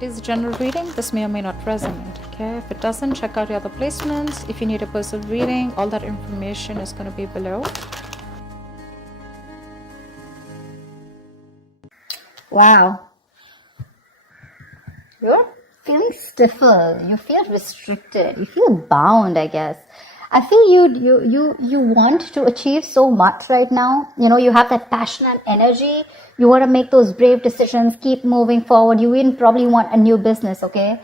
It is a general reading. This may or may not resonate. Okay, if it doesn't, check out your other placements. If you need a personal reading, all that information is going to be below. Wow. You're feeling stifled. You feel restricted. You feel bound, I guess. I feel you want to achieve so much right now. You know, you have that passion and energy. You want to make those brave decisions, keep moving forward. You even probably want a new business, okay?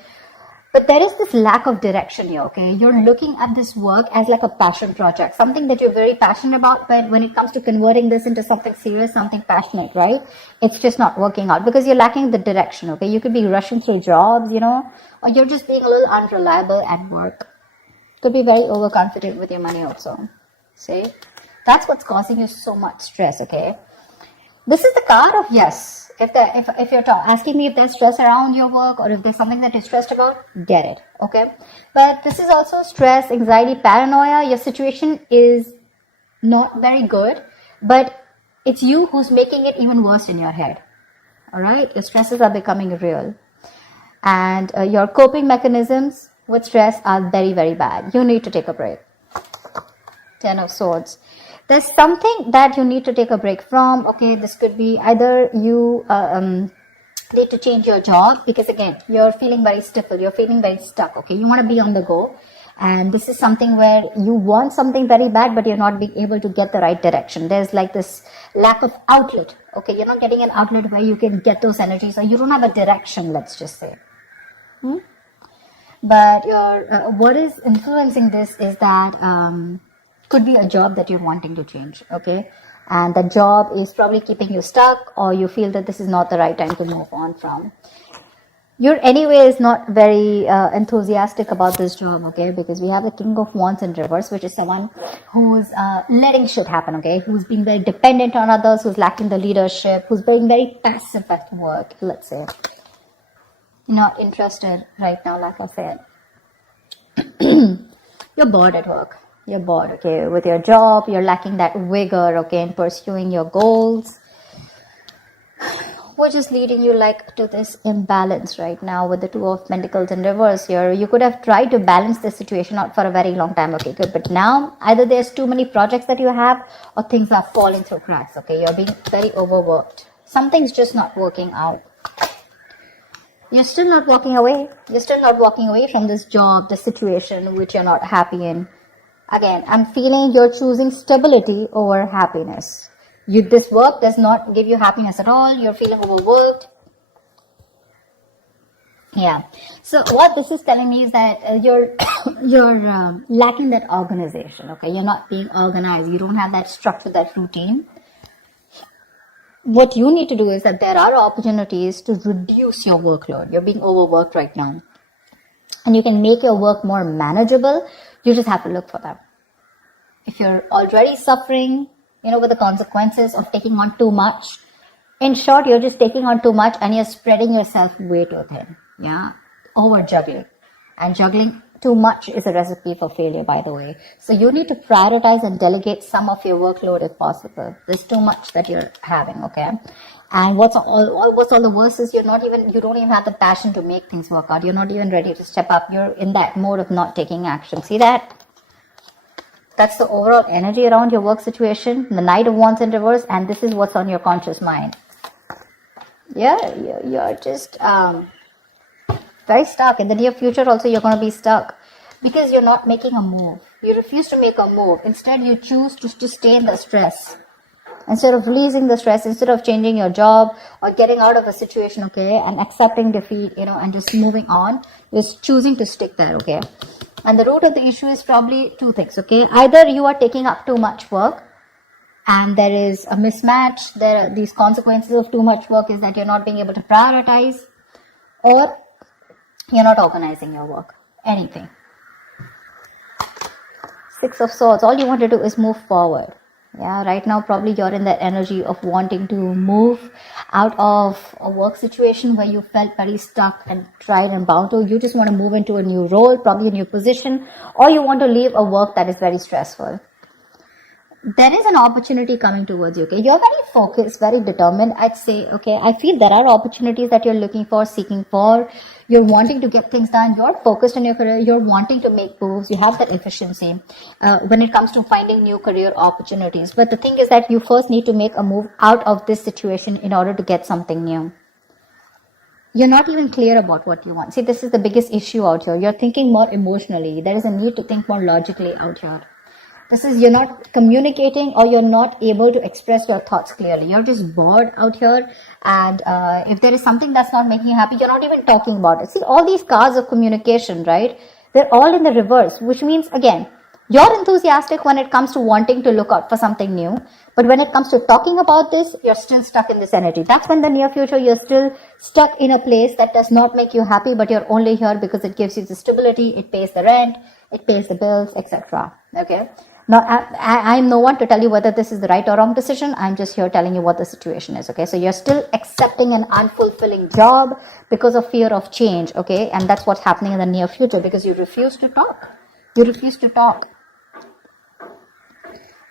But there is this lack of direction here, okay? You're looking at this work as like a passion project, something that you're very passionate about, but when it comes to converting this into something serious, something passionate, right? It's just not working out because you're lacking the direction, okay? You could be rushing through jobs, you know, or you're just being a little unreliable at work. Could be very overconfident with your money also. See? That's what's causing you so much stress, okay? This is the card of yes. If you're asking me if there's stress around your work or if there's something that you're stressed about, get it, okay? But this is also stress, anxiety, paranoia. Your situation is not very good, but it's you who's making it even worse in your head, all right? Your stresses are becoming real. And your coping mechanisms with stress are very, very bad. You need to take a break. Ten of Swords. There's something that you need to take a break from. Okay, this could be either you need to change your job because again, you're feeling very stifled. You're feeling very stuck. Okay, you want to be on the go. And this is something where you want something very bad, but you're not being able to get the right direction. There's like this lack of outlet. Okay, you're not getting an outlet where you can get those energies, or you don't have a direction, let's just say. But what is influencing this is that could be a job that you're wanting to change, okay? And the job is probably keeping you stuck, or you feel that this is not the right time to move on from. You're anyways not very enthusiastic about this job, okay? Because we have the King of Wands in reverse, which is someone who's letting shit happen, okay? Who's being very dependent on others, who's lacking the leadership, who's being very passive at work, let's say. Not interested right now, like I said. You're bored at work. You're bored, okay, with your job. You're lacking that vigor, okay, in pursuing your goals, which is leading you like to this imbalance right now with the Two of Pentacles in reverse here. You could have tried to balance this situation out for a very long time, okay, good. But now either there's too many projects that you have, or things are falling through cracks, okay. You're being very overworked. Something's just not working out. You're still not walking away. You're still not walking away from this job, the situation which you're not happy in. Again, I'm feeling you're choosing stability over happiness. This work does not give you happiness at all. You're feeling overworked. Yeah. So what this is telling me is that you're lacking that organization. Okay, you're not being organized. You don't have that structure, that routine. What you need to do is that there are opportunities to reduce your workload. You're being overworked right now. And you can make your work more manageable. You just have to look for them. If you're already suffering, you know, with the consequences of taking on too much, in short, you're just taking on too much and you're spreading yourself way too thin. Yeah. Over juggling. And juggling too much is a recipe for failure, by the way. So you need to prioritize and delegate some of your workload if possible. There's too much that you're having, okay? And what's all the worst is you don't even have the passion to make things work out. You're not even ready to step up. You're in that mode of not taking action. See that? That's the overall energy around your work situation. The Knight of Wands in reverse, and this is what's on your conscious mind. Yeah, you're just very stuck. In the near future also, you're going to be stuck because you're not making a move. You refuse to make a move. Instead, you choose to stay in the stress. Instead of releasing the stress, instead of changing your job or getting out of a situation, okay, and accepting defeat, you know, and just moving on, you're choosing to stick there, okay. And the root of the issue is probably two things, okay. Either you are taking up too much work and there is a mismatch. There are these consequences of too much work is that you're not being able to prioritize, or you're not organizing your work. Anything. Six of Swords. All you want to do is move forward. Yeah, right now probably you're in that energy of wanting to move out of a work situation where you felt very stuck and tried and bound to. You just want to move into a new role, probably a new position, or you want to leave a work that is very stressful. there is an opportunity coming towards you, okay? You're very focused, very determined, I'd say, okay? I feel there are opportunities that you're looking for, seeking for. You're wanting to get things done. You're focused on your career. You're wanting to make moves. You have that efficiency when it comes to finding new career opportunities. But the thing is that you first need to make a move out of this situation in order to get something new. You're not even clear about what you want. See, this is the biggest issue out here. You're thinking more emotionally. There is a need to think more logically out here. This is, you're not communicating, or you're not able to express your thoughts clearly. You're just bored out here. And if there is something that's not making you happy, you're not even talking about it. See, all these cards of communication, right? They're all in the reverse, which means, again, you're enthusiastic when it comes to wanting to look out for something new. But when it comes to talking about this, you're still stuck in this energy. That's when the near future, you're still stuck in a place that does not make you happy, but you're only here because it gives you the stability, it pays the rent, it pays the bills, etc. Okay? Now, I'm no one to tell you whether this is the right or wrong decision. I'm just here telling you what the situation is, okay? So you're still accepting an unfulfilling job because of fear of change, okay? And that's what's happening in the near future because you refuse to talk. You refuse to talk.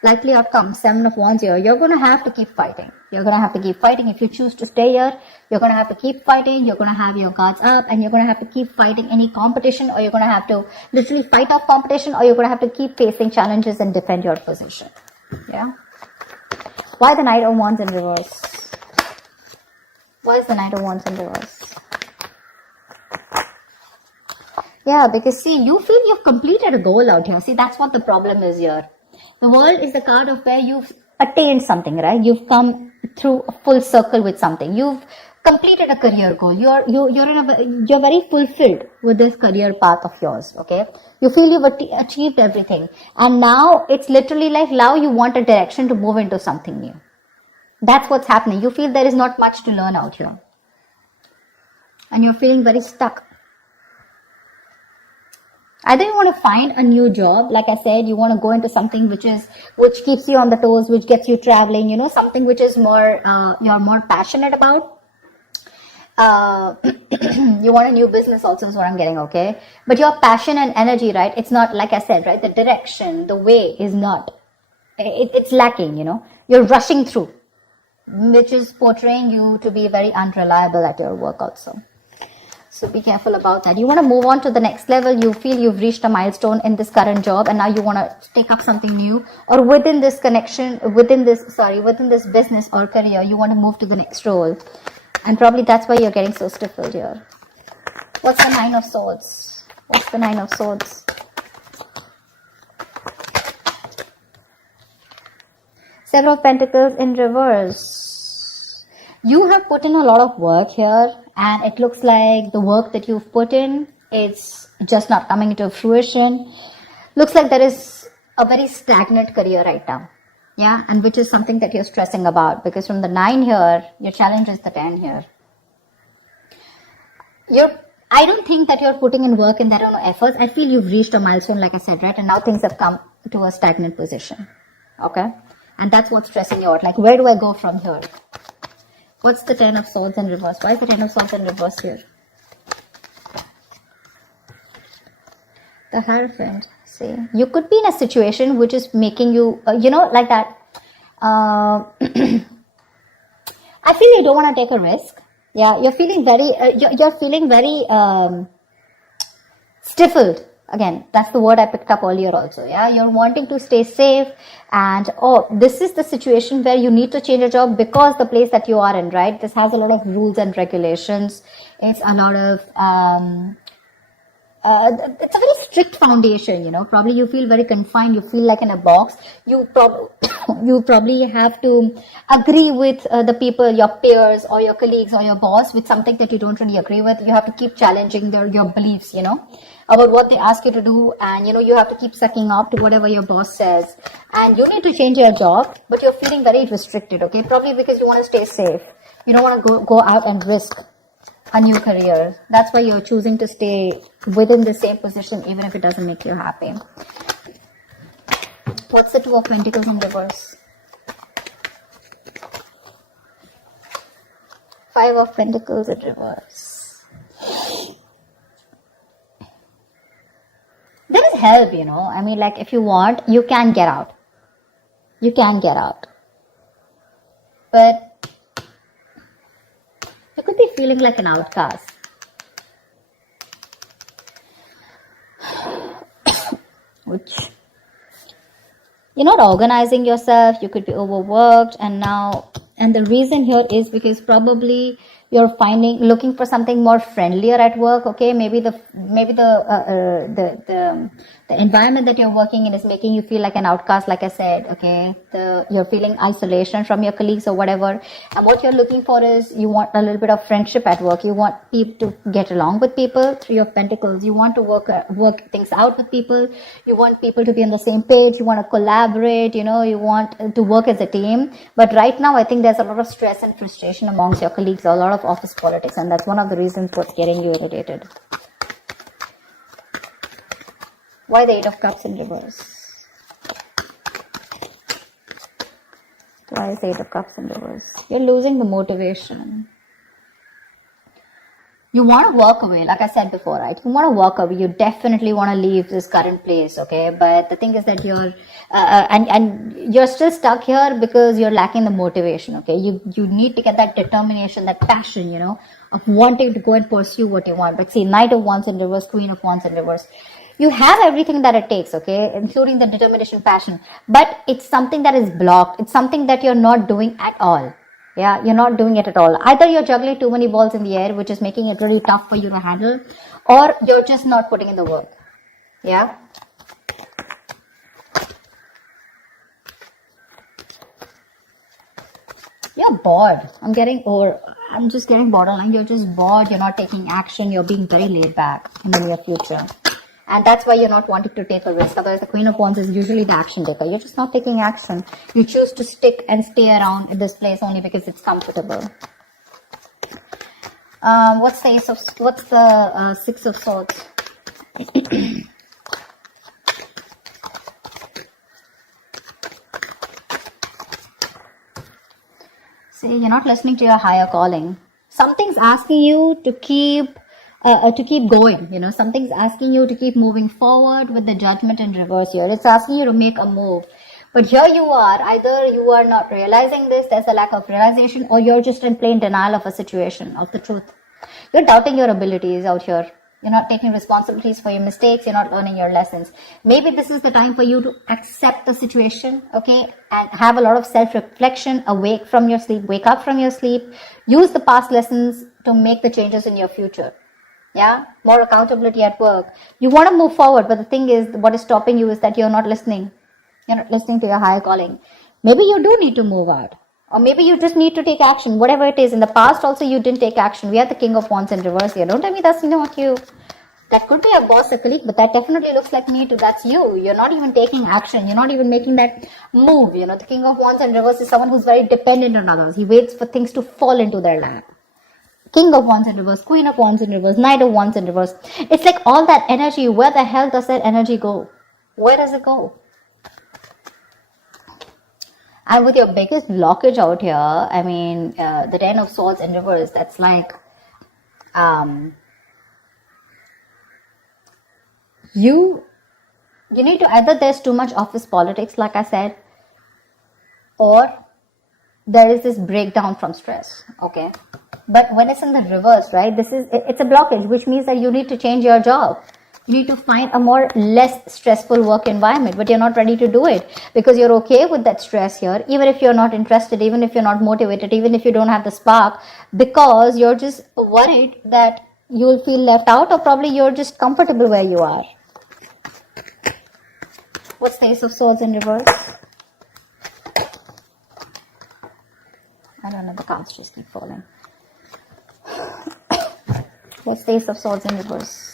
Likely outcome, 7 of Wands here. You're going to have to keep fighting. You're going to have to keep fighting. If you choose to stay here, you're going to have to keep fighting. You're going to have your guards up, and you're going to have to keep fighting any competition, or you're going to have to literally fight off competition, or you're going to have to keep facing challenges and defend your position. Yeah. Why the Knight of Wands in reverse? Why is the Knight of Wands in reverse? Yeah, because see, you feel you've completed a goal out here. See, that's what the problem is here. The World is the card of where you've attained something, right? You've come through a full circle with something. You've completed a career goal. You're very fulfilled with this career path of yours, okay? You feel you've achieved everything. And now it's literally like now you want a direction to move into something new. That's what's happening. You feel there is not much to learn out here. And you're feeling very stuck. Either you want to find a new job, like I said, you want to go into something which keeps you on the toes, which gets you traveling, you know, something which is more, you're more passionate about. You want a new business also is what I'm getting, okay? But your passion and energy, right? It's not, like I said, right? The direction, the way is not, it's lacking, you know. You're rushing through, which is portraying you to be very unreliable at your work also. So be careful about that. You want to move on to the next level. You feel you've reached a milestone in this current job, and now you want to take up something new, or within this business or career, you want to move to the next role. And probably that's why you're getting so stifled here. What's the Nine of Swords? What's the Nine of Swords? Seven of Pentacles in reverse. You have put in a lot of work here, and it looks like the work that you've put in is just not coming into fruition. Looks like there is a very stagnant career right now. Yeah, and which is something that you're stressing about, because from the 9 here, your challenge is the 10 here. I don't think that you're putting in work and there are no efforts. I feel you've reached a milestone, like I said, right? And now things have come to a stagnant position. Okay? And that's what's stressing you out. Like, where do I go from here? What's the 10 of Swords in reverse? Why is the 10 of Swords in reverse here? The Hierophant. See, you could be in a situation which is making you, like that. I feel you don't want to take a risk. Yeah, you're feeling very, stifled. Again, that's the word I picked up earlier also. Yeah, you're wanting to stay safe, and this is the situation where you need to change your job because the place that you are in, right? This has a lot of rules and regulations. It's a lot of it's a very strict foundation, probably you feel very confined, you feel like in a box. You probably have to agree with the people, your peers or your colleagues or your boss with something that you don't really agree with. You have to keep challenging your beliefs, about what they ask you to do, and you have to keep sucking up to whatever your boss says, and you need to change your job, but you're feeling very restricted, okay? Probably because you want to stay safe. You don't want to go out and risk a new career. That's why you're choosing to stay within the same position even if it doesn't make you happy. What's the Two of Pentacles in reverse? Five of Pentacles in reverse. There is help, I mean, like, if you want, you can get out. You can get out. But you could be feeling like an outcast. Which, you're not organizing yourself, you could be overworked, and the reason here is because probably you're looking for something more friendlier at work. Okay, maybe the environment that you're working in is making you feel like an outcast, like I said. Okay, you're feeling isolation from your colleagues or whatever, and what you're looking for is you want a little bit of friendship at work. You want people to get along with people. Three of Pentacles. You want to work things out with people. You want people to be on the same page. You want to collaborate. You want to work as a team. But right now, I think there's a lot of stress and frustration amongst your colleagues. A lot of office politics, and that's one of the reasons what's getting you irritated. Why the Eight of Cups in reverse? Why is the Eight of Cups in reverse? You're losing the motivation. You want to walk away, like I said before, right? You want to walk away. You definitely want to leave this current place, okay? But the thing is that you're and you're still stuck here because you're lacking the motivation, okay? You need to get that determination, that passion, of wanting to go and pursue what you want. But see, Knight of Wands in reverse, Queen of Wands in reverse. You have everything that it takes, okay? Including the determination, passion. But it's something that is blocked. It's something that you're not doing at all. Yeah, you're not doing it at all. Either you're juggling too many balls in the air, which is making it really tough for you to handle, or you're just not putting in the work. Yeah. You're bored. I'm just getting borderline. You're just bored. You're not taking action. You're being very laid back in the near future. And that's why you're not wanting to take a risk. Otherwise, the Queen of Wands is usually the action taker. You're just not taking action. You choose to stick and stay around in this place only because it's comfortable. What's the Six of Swords? See, you're not listening to your higher calling. Something's asking you to keep going, something's asking you to keep moving forward with the Judgment in reverse here. It's asking you to make a move. But here you are, either you are not realizing this, there's a lack of realization, or you're just in plain denial of a situation, of the truth. You're doubting your abilities out here. You're not taking responsibilities for your mistakes. You're not learning your lessons. Maybe this is the time for you to accept the situation, okay, and have a lot of self-reflection, wake up from your sleep, use the past lessons to make the changes in your future. Yeah, more accountability at work. You want to move forward, but the thing is, what is stopping you is that you're not listening. You're not listening to your higher calling. Maybe you do need to move out. Or maybe you just need to take action, whatever it is. In the past also, you didn't take action. We have the King of Wands in reverse here. Don't tell me that's not you. That could be a boss, a colleague, but that definitely looks like me too. That's you. You're not even taking action. You're not even making that move. The King of Wands in reverse is someone who's very dependent on others. He waits for things to fall into their lap. King of Wands in reverse, Queen of Wands in reverse, Knight of Wands in reverse. It's like all that energy, where the hell does that energy go? Where does it go? And with your biggest blockage out here, the Ten of Swords in reverse, that's like, you need to, either there's too much office politics, like I said, or there is this breakdown from stress, okay? But when it's in the reverse, right, it's a blockage, which means that you need to change your job. You need to find a less stressful work environment, but you're not ready to do it because you're okay with that stress here, even if you're not interested, even if you're not motivated, even if you don't have the spark, because you're just worried that you'll feel left out, or probably you're just comfortable where you are. What's the Ace of Swords in reverse? I don't know, the cards just keep falling. What's the Ace of Swords in reverse?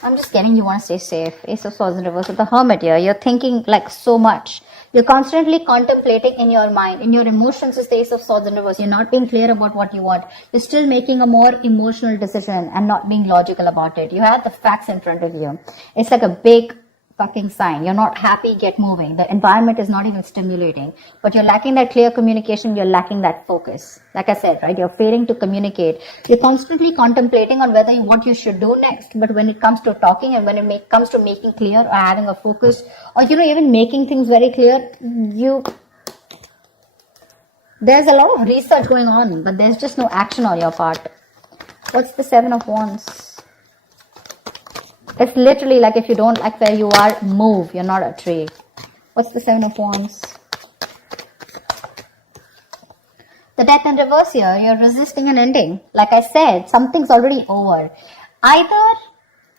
I'm just getting you want to stay safe. Ace of Swords in reverse with the Hermit here. You're thinking like so much. You're constantly contemplating in your mind. In your emotions is the Ace of Swords in reverse. You're not being clear about what you want. You're still making a more emotional decision and not being logical about it. You have the facts in front of you. It's like a big fucking sign. You're not happy, get moving. The environment is not even stimulating. But you're lacking that clear communication, you're lacking that focus. Like I said, right? You're failing to communicate. You're constantly contemplating on what you should do next. But when it comes to talking and when it comes to making clear or having a focus or, even making things very clear, there's a lot of research going on, but there's just no action on your part. What's the Seven of Wands? It's literally like if you don't like where you are, move. You're not a tree. What's the Seven of Wands? The Death in reverse here. You're resisting an ending. Like I said, something's already over. Either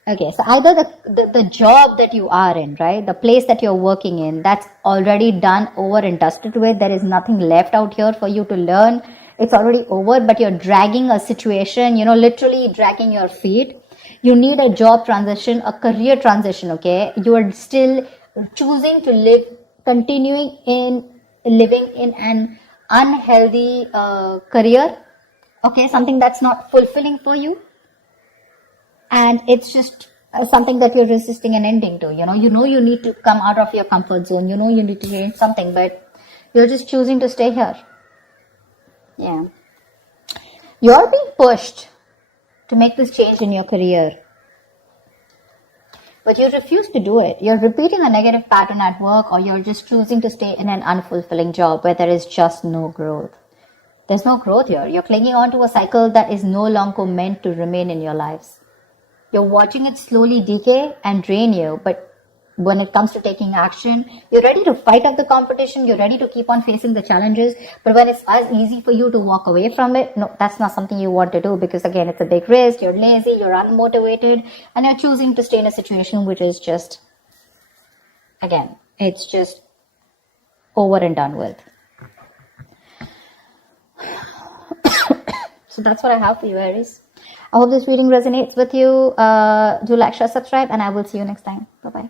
the job that you are in, right? The place that you're working in, that's already done, over and dusted with. There is nothing left out here for you to learn. It's already over, but you're dragging a situation, literally dragging your feet. You need a job transition, a career transition, okay? You are still choosing to continuing in living in an unhealthy career, okay? Something that's not fulfilling for you. And it's just something that you're resisting an ending to, you need to come out of your comfort zone. You need to change something, but you're just choosing to stay here. Yeah. You're being pushed to make this change in your career, but you refuse to do it. You're repeating a negative pattern at work, or you're just choosing to stay in an unfulfilling job where there is just no growth. There's no growth here. You're clinging on to a cycle that is no longer meant to remain in your lives. You're watching it slowly decay and drain you, but when it comes to taking action, you're ready to fight off the competition, you're ready to keep on facing the challenges, but when it's as easy for you to walk away from it, no, that's not something you want to do, because again, it's a big risk, you're lazy, you're unmotivated, and you're choosing to stay in a situation which is just, again, it's just over and done with. So that's what I have for you, Aries. I hope this reading resonates with you. Do like, share, subscribe, and I will see you next time. Bye-bye.